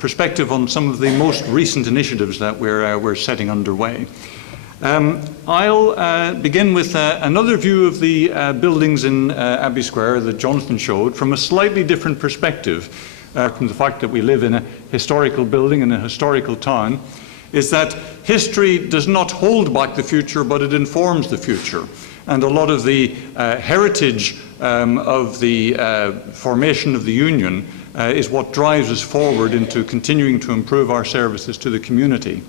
perspective on some of the most recent initiatives that we're setting underway. I'll begin with another view of the buildings in Abbey Square that Jonathan showed from a slightly different perspective, from the fact that we live in a historical building in a historical town, is that history does not hold back the future, but it informs the future. And a lot of the heritage of the formation of the Union is what drives us forward into continuing to improve our services to the community.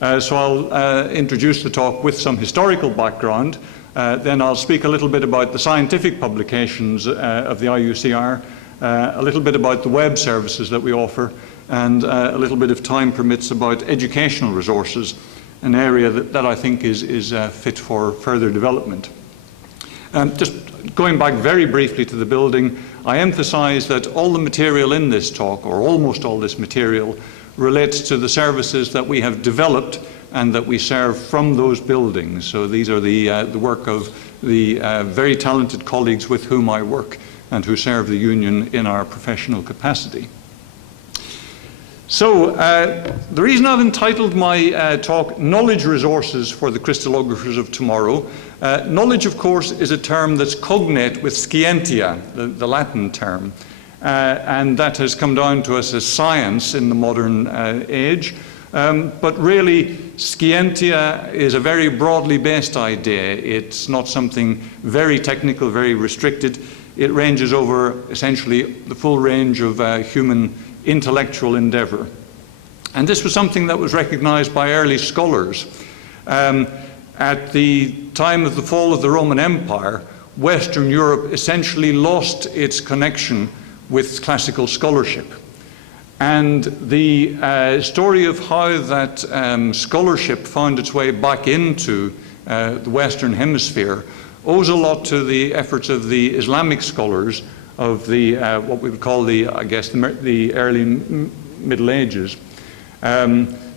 So I'll introduce the talk with some historical background, then I'll speak a little bit about the scientific publications of the IUCr, a little bit about the web services that we offer, and a little bit of time permits about educational resources, an area that I think is fit for further development. Just going back very briefly to the building, I emphasize that all the material in this talk, or almost all this material, relates to the services that we have developed and that we serve from those buildings. So these are the work of the very talented colleagues with whom I work and who serve the Union in our professional capacity. So the reason I've entitled my talk Knowledge Resources for the Crystallographers of Tomorrow, knowledge of course is a term that's cognate with scientia, the Latin term. And that has come down to us as science in the modern age. But really, scientia is a very broadly based idea. It's not something very technical, very restricted. It ranges over essentially the full range of human intellectual endeavor. And this was something that was recognized by early scholars. At the time of the fall of the Roman Empire, Western Europe essentially lost its connection with classical scholarship. And the story of how that scholarship found its way back into the Western Hemisphere owes a lot to the efforts of the Islamic scholars of the what we would call the early Middle Ages.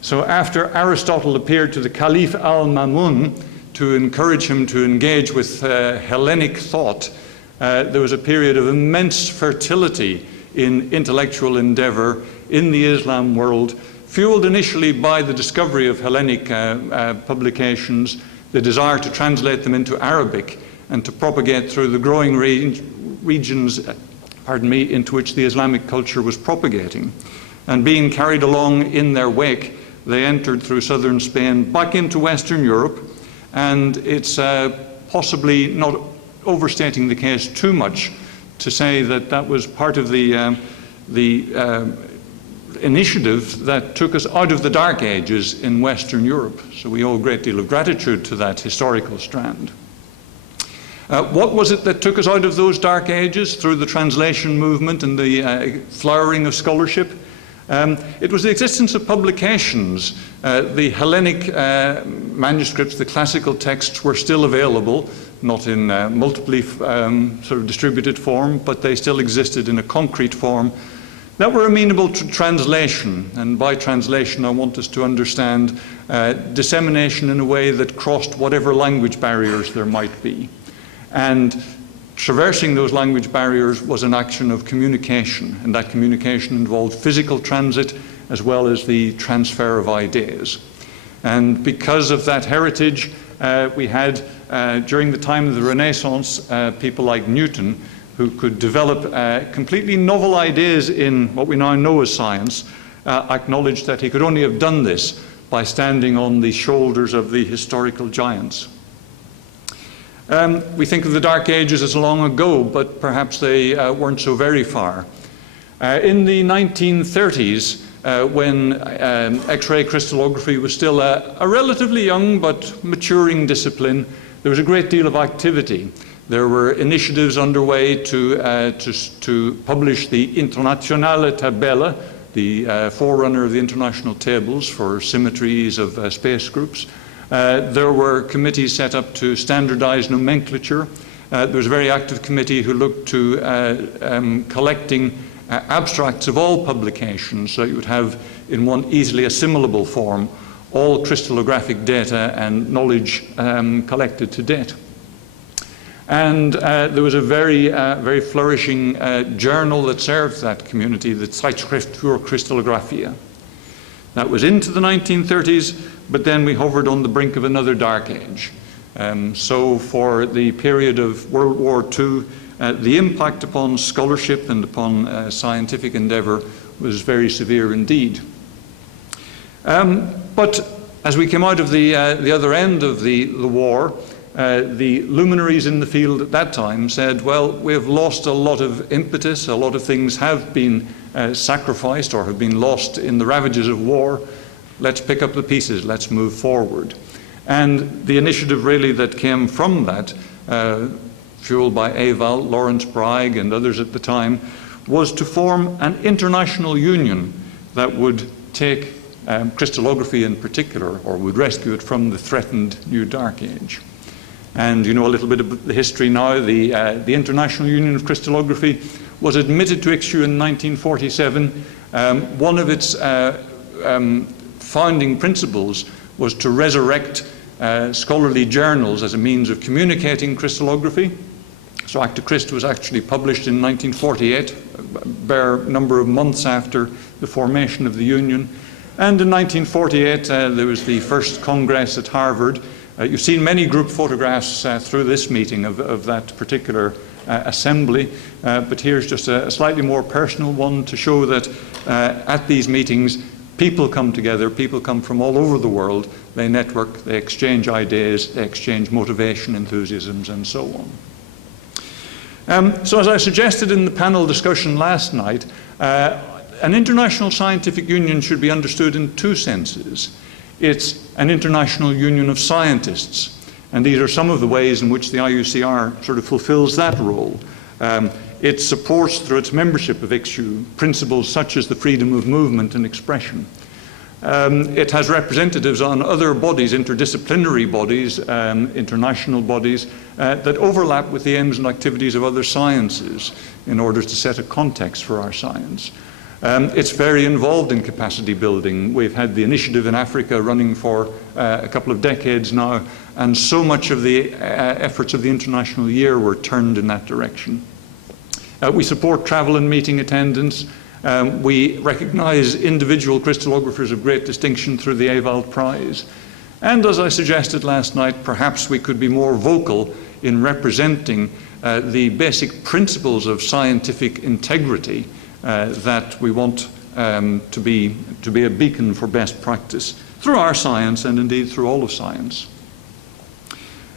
So after Aristotle appeared to the Caliph al-Mamun to encourage him to engage with Hellenic thought, there was a period of immense fertility in intellectual endeavor in the Islam world, fueled initially by the discovery of Hellenic publications, the desire to translate them into Arabic and to propagate through the growing regions into which the Islamic culture was propagating. And being carried along in their wake, they entered through southern Spain back into Western Europe, and it's possibly not overstating the case too much to say that that was part of the initiative that took us out of the Dark Ages in Western Europe. So we owe a great deal of gratitude to that historical strand. What was it that took us out of those Dark Ages through the translation movement and the flowering of scholarship? It was the existence of publications. The Hellenic manuscripts, the classical texts, were still available, not in multiply sort of distributed form, but they still existed in a concrete form that were amenable to translation. And by translation, I want us to understand dissemination in a way that crossed whatever language barriers there might be. And traversing those language barriers was an action of communication, and that communication involved physical transit as well as the transfer of ideas. And because of that heritage, we had, during the time of the Renaissance, people like Newton, who could develop completely novel ideas in what we now know as science, acknowledged that he could only have done this by standing on the shoulders of the historical giants. We think of the Dark Ages as long ago, but perhaps they weren't so very far. In the 1930s, when X-ray crystallography was still a relatively young but maturing discipline, there was a great deal of activity. There were initiatives underway to publish the Internationale Tabelle, the forerunner of the international tables for symmetries of space groups. There were committees set up to standardize nomenclature. There was a very active committee who looked to collecting abstracts of all publications, so you would have in one easily assimilable form all crystallographic data and knowledge collected to date. And there was a very flourishing journal that served that community, the IUCr Journals. That was into the 1930s, but then we hovered on the brink of another dark age. So for the period of World War II, the impact upon scholarship and upon scientific endeavour was very severe indeed. But as we came out of the other end of the war, the luminaries in the field at that time said, well, we have lost a lot of impetus, a lot of things have been sacrificed or have been lost in the ravages of war. Let's pick up the pieces, let's move forward. And the initiative really that came from that, fueled by Ewald, Lawrence Bragg and others at the time, was to form an international union that would take crystallography in particular, or would rescue it from the threatened new dark age. And you know a little bit of the history now. The International Union of Crystallography was admitted to issue in 1947. One of its founding principles was to resurrect scholarly journals as a means of communicating crystallography. So Acta Crystallographica was actually published in 1948, a bare number of months after the formation of the Union. And in 1948, there was the first Congress at Harvard. You've seen many group photographs through this meeting of that particular assembly, but here's just a slightly more personal one to show that at these meetings, people come together, people come from all over the world, they network, they exchange ideas, they exchange motivation, enthusiasms, and so on. So as I suggested in the panel discussion last night, an international scientific union should be understood in two senses. It's an international union of scientists, and these are some of the ways in which the IUCr sort of fulfills that role. It supports through its membership of ICSU principles such as the freedom of movement and expression. It has representatives on other bodies, interdisciplinary bodies, international bodies, that overlap with the aims and activities of other sciences in order to set a context for our science. It's very involved in capacity building. We've had the initiative in Africa running for a couple of decades now, and so much of the efforts of the International Year were turned in that direction. We support travel and meeting attendance. We recognize individual crystallographers of great distinction through the Ewald Prize. And as I suggested last night, perhaps we could be more vocal in representing the basic principles of scientific integrity that we want to be a beacon for best practice through our science and indeed through all of science.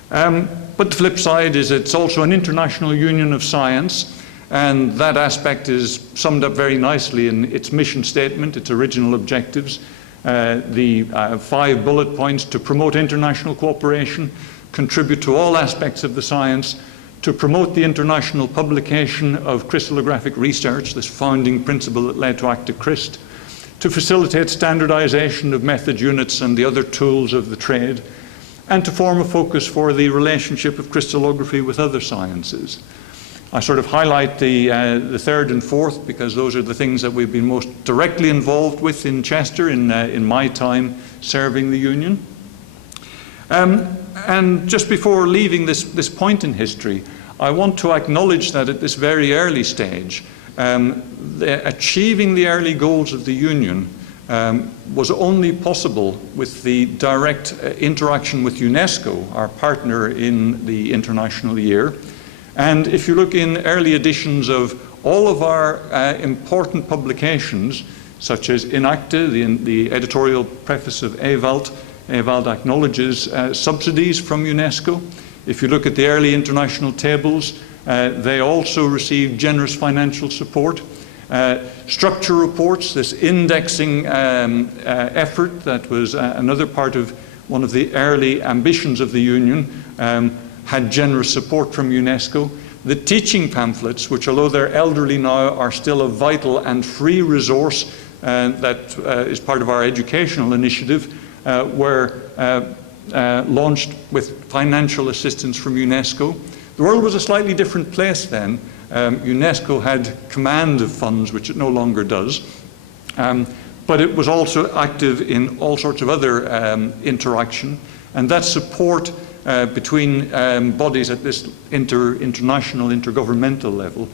But the flip side is it's also an international union of science, and that aspect is summed up very nicely in its mission statement, its original objectives, the 5 bullet points: to promote international cooperation, contribute to all aspects of the science, to promote the international publication of crystallographic research, this founding principle that led to Acta Crystallography, to facilitate standardization of method units and the other tools of the trade, and to form a focus for the relationship of crystallography with other sciences. I sort of highlight the third and fourth because those are the things that we've been most directly involved with in Chester in my time serving the Union. And just before leaving this point in history, I want to acknowledge that at this very early stage, achieving the early goals of the Union was only possible with the direct interaction with UNESCO, our partner in the International Year. And if you look in early editions of all of our important publications, such as in Acta, the editorial preface of Ewald acknowledges subsidies from UNESCO. If you look at the early international tables, they also received generous financial support. Structure reports, this indexing effort that was another part of one of the early ambitions of the Union, had generous support from UNESCO. The teaching pamphlets, which although they're elderly now, are still a vital and free resource that is part of our educational initiative, were launched with financial assistance from UNESCO. The world was a slightly different place then. UNESCO had command of funds, which it no longer does, but it was also active in all sorts of other interaction, and that support between bodies at this international, intergovernmental level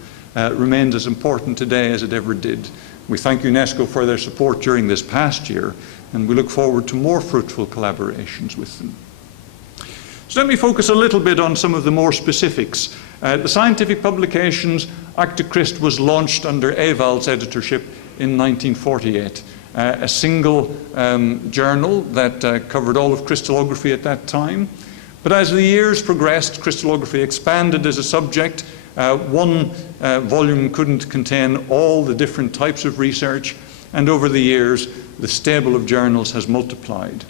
remains as important today as it ever did. We thank UNESCO for their support during this past year, and we look forward to more fruitful collaborations with them. So let me focus a little bit on some of the more specifics. The scientific publications, Acta Crist was launched under Ewald's editorship in 1948. A single journal that covered all of crystallography at that time. But as the years progressed, crystallography expanded as a subject. One volume couldn't contain all the different types of research, and over the years, the stable of journals has multiplied.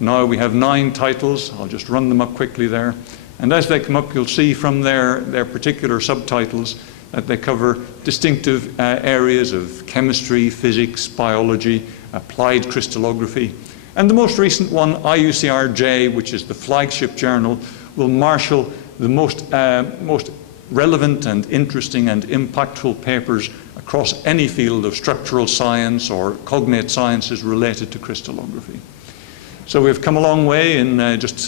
Now we have 9 titles. I'll just run them up quickly there. And as they come up, you'll see from their particular subtitles that they cover distinctive areas of chemistry, physics, biology, applied crystallography. And the most recent one, IUCr, which is the flagship journal, will marshal the most relevant and interesting and impactful papers across any field of structural science or cognate sciences related to crystallography. So we've come a long way in just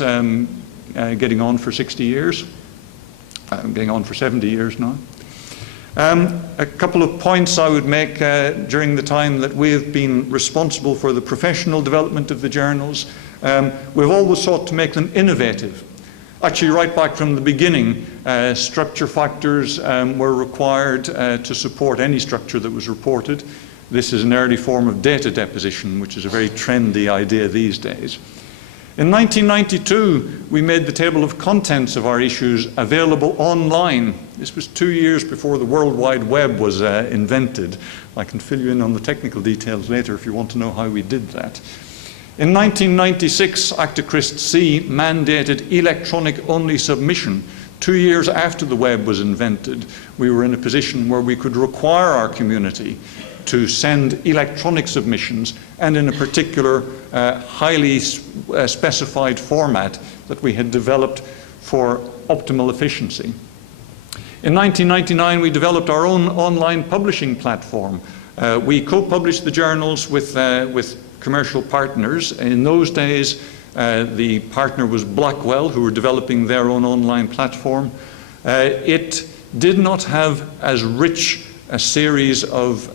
getting on for 60 years. I'm getting on for 70 years now. A couple of points I would make during the time that we have been responsible for the professional development of the journals. We've always sought to make them innovative. Actually, right back from the beginning, structure factors were required to support any structure that was reported. This is an early form of data deposition, which is a very trendy idea these days. In 1992, we made the table of contents of our issues available online. This was 2 years before the World Wide Web was invented. I can fill you in on the technical details later if you want to know how we did that. In 1996, Acta Crist C mandated electronic-only submission. 2 years after the web was invented, we were in a position where we could require our community to send electronic submissions, and in a particular highly specified format that we had developed for optimal efficiency. In 1999, we developed our own online publishing platform. We co-published the journals with commercial partners. In those days, the partner was Blackwell, who were developing their own online platform. It did not have as rich a series of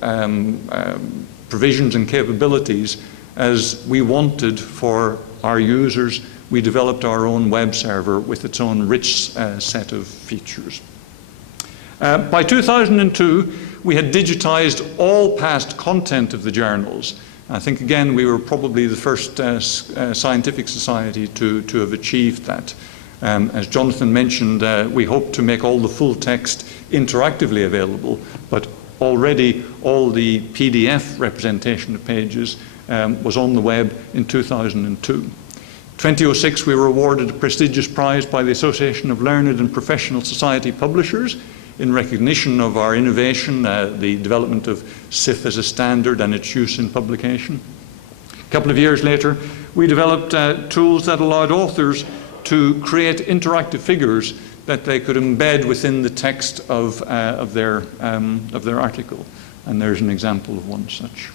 provisions and capabilities as we wanted for our users. We developed our own web server with its own rich set of features. By 2002, we had digitized all past content of the journals. I think, again, we were probably the first scientific society to have achieved that. As Jonathan mentioned, we hope to make all the full text interactively available, but already all the PDF representation of pages was on the web in 2002. 2006, we were awarded a prestigious prize by the Association of Learned and Professional Society Publishers in recognition of our innovation, the development of SIF as a standard and its use in publication. A couple of years later, we developed tools that allowed authors to create interactive figures that they could embed within the text of their article. And there's an example of one such.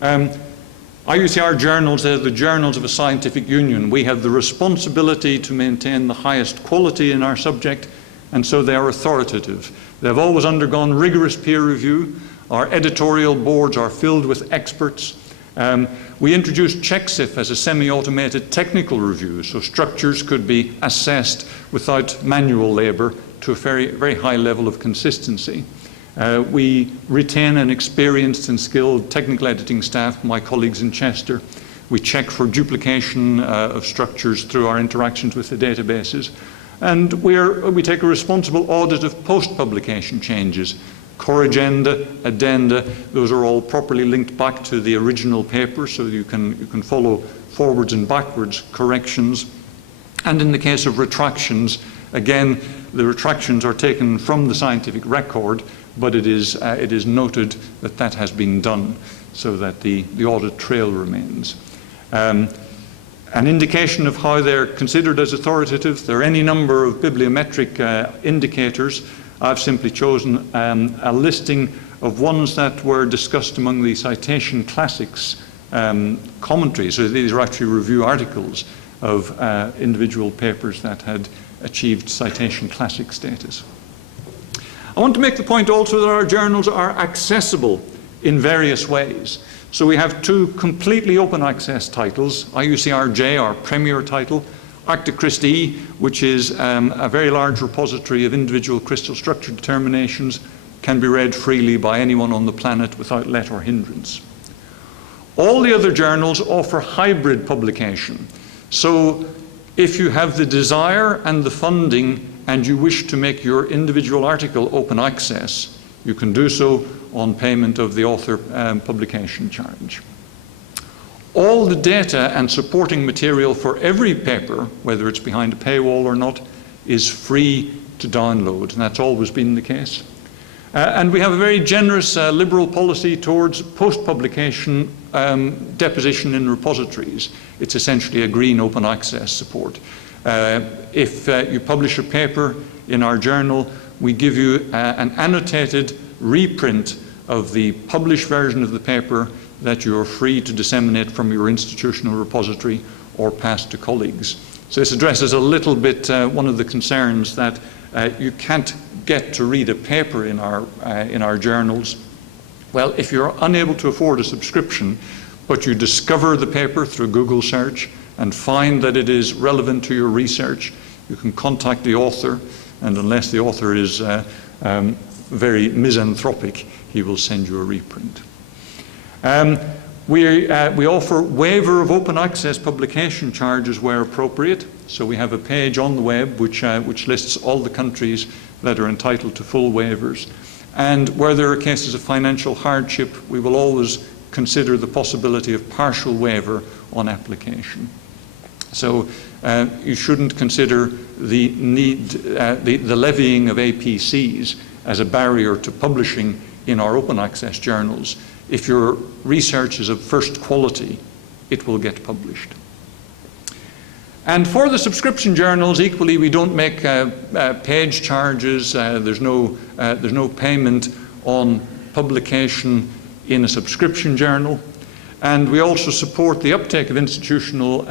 IUCr Journals are the journals of a scientific union. We have the responsibility to maintain the highest quality in our subject, and so they are authoritative. They've always undergone rigorous peer review. Our editorial boards are filled with experts. We introduced CheckSIF as a semi-automated technical review, so structures could be assessed without manual labor to a very, very high level of consistency. We retain an experienced and skilled technical editing staff, my colleagues in Chester. We check for duplication of structures through our interactions with the databases. And we take a responsible audit of post-publication changes. Core agenda, addenda, those are all properly linked back to the original paper, so you can follow forwards and backwards corrections. And in the case of retractions, again, the retractions are taken from the scientific record, but it is noted that that has been done so that the audit trail remains. An indication of how they're considered as authoritative, there are any number of bibliometric indicators. I've simply chosen a listing of ones that were discussed among the citation classics commentaries. So these are actually review articles. of individual papers that had achieved citation classic status. I want to make the point also that our journals are accessible in various ways. So we have two completely open access titles, IUCrJ, our premier title, Acta Christi, which is a very large repository of individual crystal structure determinations, can be read freely by anyone on the planet without let or hindrance. All the other journals offer hybrid publication. So if you have the desire and the funding and you wish to make your individual article open access, you can do so on payment of the author publication charge. All the data and supporting material for every paper, whether it's behind a paywall or not, is free to download, and that's always been the case. And we have a very generous liberal policy towards post-publication deposition in repositories. It's essentially a green open access support. If you publish a paper in our journal, we give you an annotated reprint of the published version of the paper that you're free to disseminate from your institutional repository or pass to colleagues. So this addresses a little bit one of the concerns that you can't get to read a paper in our journals. Well, if you're unable to afford a subscription, but you discover the paper through Google search and find that it is relevant to your research, you can contact the author, and unless the author is very misanthropic, he will send you a reprint. We offer waiver of open access publication charges where appropriate. So we have a page on the web which lists all the countries that are entitled to full waivers. And where there are cases of financial hardship, we will always consider the possibility of partial waiver on application. So you shouldn't consider the levying of APCs as a barrier to publishing in our open access journals. If your research is of first quality, it will get published. And for the subscription journals, equally, we don't make page charges. There's no payment on publication in a subscription journal. And we also support the uptake of institutional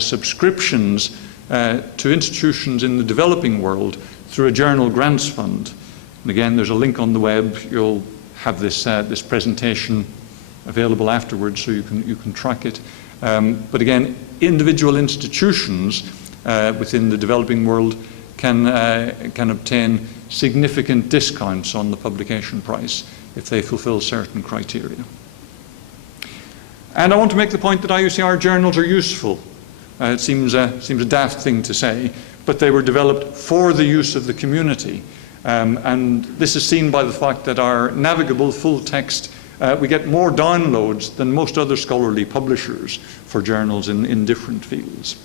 subscriptions to institutions in the developing world through a journal grants fund. And again, there's a link on the web. You'll have this presentation available afterwards, so you can track it. But again, individual institutions within the developing world can obtain significant discounts on the publication price if they fulfill certain criteria. And I want to make the point that IUCr journals are useful. It seems a daft thing to say, but they were developed for the use of the community. And this is seen by the fact that our navigable full text, we get more downloads than most other scholarly publishers for journals in different fields.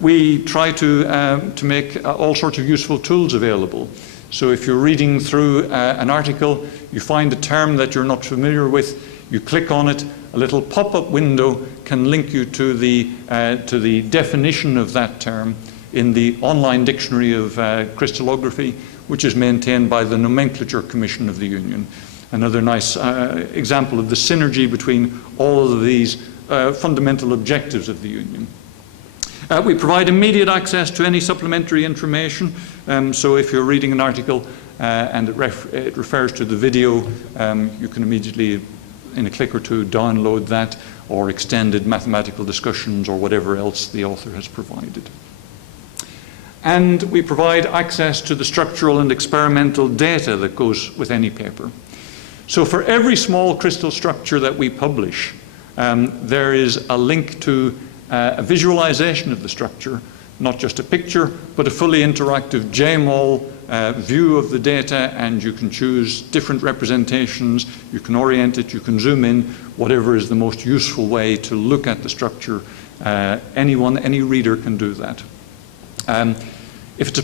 We try to make all sorts of useful tools available. So if you're reading through an article, you find a term that you're not familiar with, you click on it, a little pop-up window can link you to the definition of that term in the online dictionary of crystallography, which is maintained by the Nomenclature Commission of the Union. Another nice example of the synergy between all of these fundamental objectives of the Union. We provide immediate access to any supplementary information. So if you're reading an article and it refers to the video, you can immediately, in a click or two, download that, or extended mathematical discussions or whatever else the author has provided. And we provide access to the structural and experimental data that goes with any paper. So for every small crystal structure that we publish, there is a link to a visualization of the structure, not just a picture, but a fully interactive JMOL view of the data, and you can choose different representations, you can orient it, you can zoom in, whatever is the most useful way to look at the structure. Any reader can do that. If it's a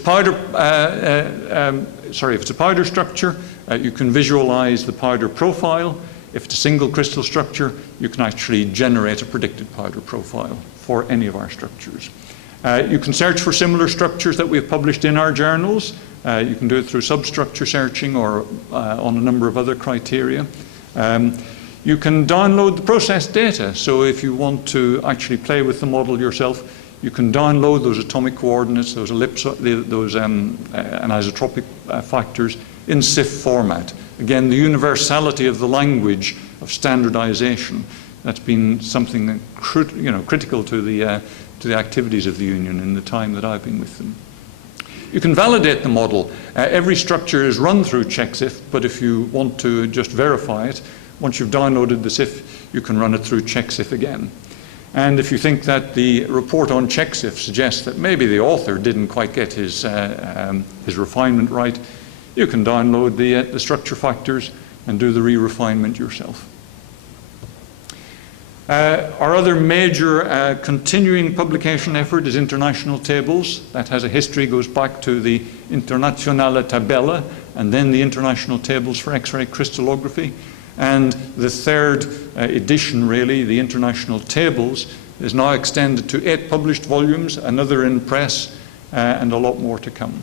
powder structure, you can visualize the powder profile. If it's a single crystal structure, you can actually generate a predicted powder profile for any of our structures. You can search for similar structures that we've published in our journals. You can do it through substructure searching or on a number of other criteria. You can download the processed data. So if you want to actually play with the model yourself, You can download those atomic coordinates, those anisotropic factors in SIF format. Again, the universality of the language of standardization, that's been something critical to the activities of the Union in the time that I've been with them. You can validate the model. Every structure is run through CheckSIF, but if you want to just verify it, once you've downloaded the SIF, you can run it through CheckSIF again. And if you think that the report on CheckSIF suggests that maybe the author didn't quite get his refinement right, you can download the structure factors and do the re-refinement yourself. Our other major continuing publication effort is international tables. That has a history, goes back to the Internationale Tabelle and then the international tables for X-ray crystallography. And the third edition, really, the international tables, is now extended to 8 published volumes, another in press, and a lot more to come.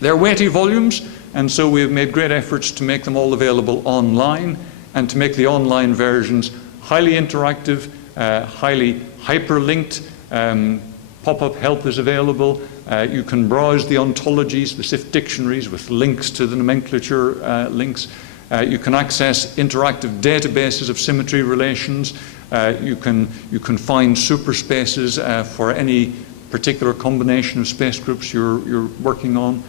They're weighty volumes, and so we have made great efforts to make them all available online and to make the online versions highly interactive, highly hyperlinked. Pop-up help is available. You can browse the ontologies, the SIF dictionaries with links to the nomenclature links. You can access interactive databases of symmetry relations. You can find superspaces for any particular combination of space groups you're working on.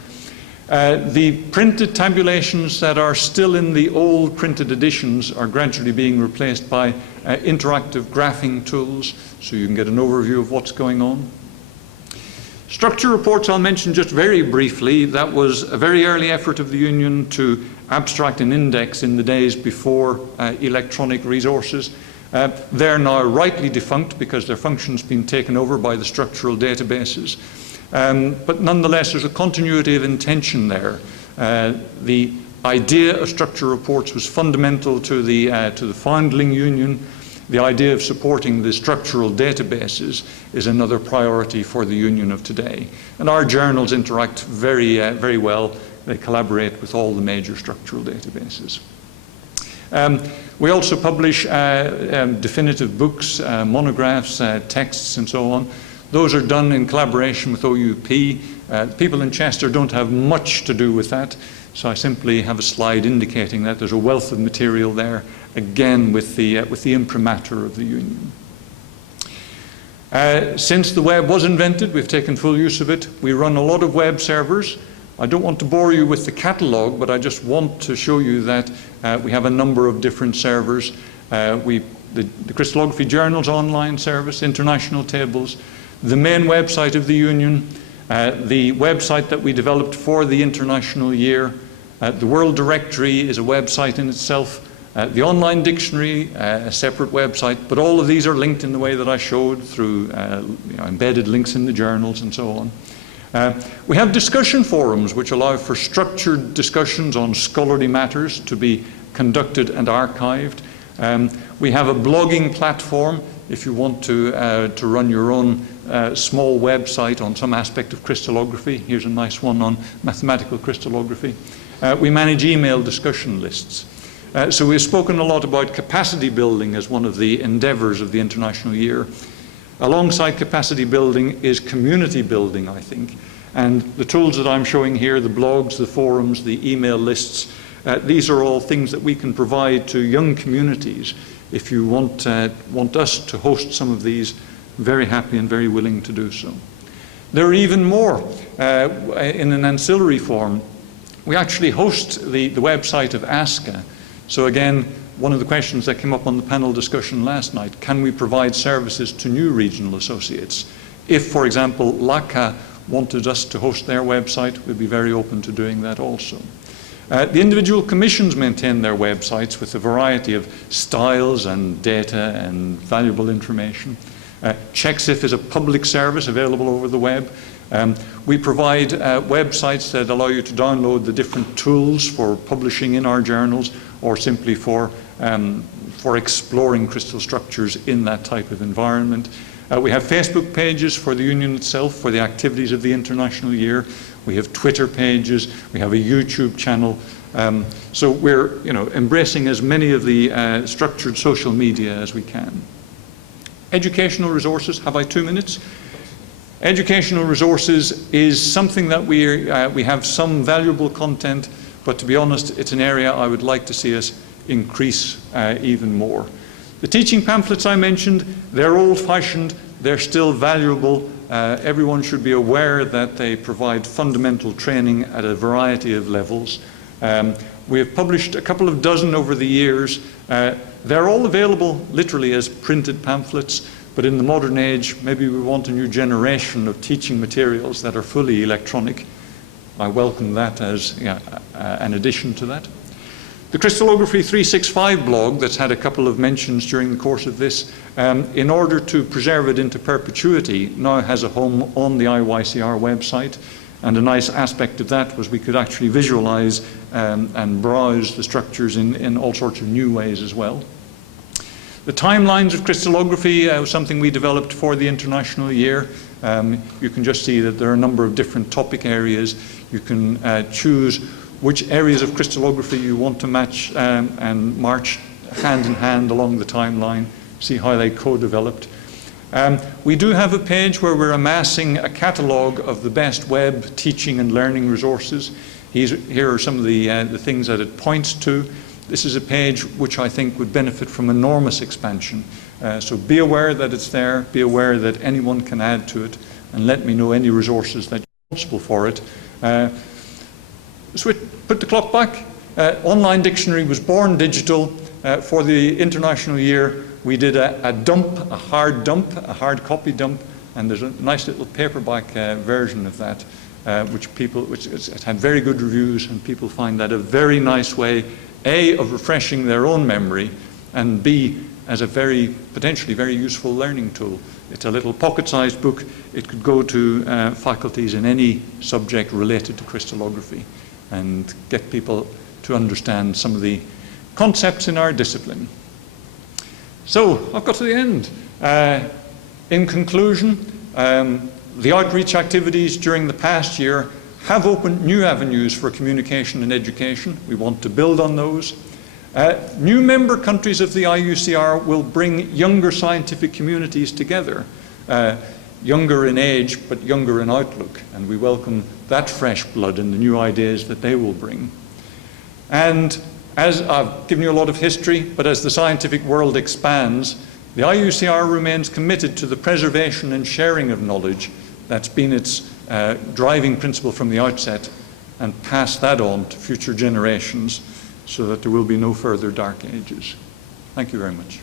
The printed tabulations that are still in the old printed editions are gradually being replaced by interactive graphing tools, so you can get an overview of what's going on. Structure reports I'll mention just very briefly. That was a very early effort of the Union to abstract and index in the days before electronic resources. They're now rightly defunct because their function's been taken over by the structural databases. But nonetheless, there's a continuity of intention there. The idea of structure reports was fundamental to the foundling Union. The idea of supporting the structural databases is another priority for the Union of today. And our journals interact very well. They collaborate with all the major structural databases. We also publish definitive books, monographs, texts, and so on. Those are done in collaboration with OUP. People in Chester don't have much to do with that, so I simply have a slide indicating that there's a wealth of material there, again with the imprimatur of the Union. Since the web was invented, we've taken full use of it. We run a lot of web servers. I don't want to bore you with the catalogue, but I just want to show you that we have a number of different servers. The Crystallography Journals online service, international tables, the main website of the Union, the website that we developed for the international year, the World Directory is a website in itself, the online dictionary, a separate website, but all of these are linked in the way that I showed through embedded links in the journals and so on. We have discussion forums which allow for structured discussions on scholarly matters to be conducted and archived. We have a blogging platform if you want to run your own small website on some aspect of crystallography. Here's a nice one on mathematical crystallography. We manage email discussion lists. So we've spoken a lot about capacity building as one of the endeavors of the International Year. Alongside capacity building is community building, I think. And the tools that I'm showing here, the blogs, the forums, the email lists, these are all things that we can provide to young communities. If you want us to host some of these, very happy and very willing to do so. There are even more in an ancillary form. We actually host the website of ASCA. So again, one of the questions that came up on the panel discussion last night, can we provide services to new regional associates? If, for example, LACA wanted us to host their website, we'd be very open to doing that also. The individual commissions maintain their websites with a variety of styles and data and valuable information. CheckSIF is a public service available over the web. We provide websites that allow you to download the different tools for publishing in our journals or simply for exploring crystal structures in that type of environment. We have Facebook pages for the Union itself, for the activities of the International Year. We have Twitter pages. We have a YouTube channel. So we're embracing as many of the structured social media as we can. Educational resources. Have I 2 minutes? Educational resources is something that we have some valuable content, but to be honest, it's an area I would like to see us increase even more. The teaching pamphlets I mentioned, they're old-fashioned, they're still valuable. Everyone should be aware that they provide fundamental training at a variety of levels. We have published a couple of dozen over the years. They're all available literally as printed pamphlets, but in the modern age, maybe we want a new generation of teaching materials that are fully electronic. I welcome that as an addition to that. The Crystallography 365 blog, that's had a couple of mentions during the course of this, in order to preserve it into perpetuity, now has a home on the IUCr website. And a nice aspect of that was we could actually visualize and browse the structures in all sorts of new ways as well. The timelines of crystallography was something we developed for the International Year. You can just see that there are a number of different topic areas. You can choose which areas of crystallography you want to match and march hand in hand along the timeline, see how they co-developed. We do have a page where we're amassing a catalogue of the best web teaching and learning resources. Here are some of the things that it points to. This is a page which I think would benefit from enormous expansion. So be aware that it's there, be aware that anyone can add to it, and let me know any resources that are possible for it. Put the clock back. Online dictionary was born digital. For the International Year, we did a hard copy dump, and there's a nice little paperback version of that, which it had very good reviews, and people find that a very nice way, A, of refreshing their own memory, and B, as a potentially very useful learning tool. It's a little pocket-sized book. It could go to faculties in any subject related to crystallography and get people to understand some of the concepts in our discipline. So I've got to the end. In conclusion, the outreach activities during the past year have opened new avenues for communication and education. We want to build on those. New member countries of the IUCr will bring younger scientific communities together, younger in age but younger in outlook, and we welcome that fresh blood and the new ideas that they will bring. And as I've given you a lot of history, but as the scientific world expands, the IUCr remains committed to the preservation and sharing of knowledge. That's been its driving principle from the outset, and pass that on to future generations so that there will be no further dark ages. Thank you very much.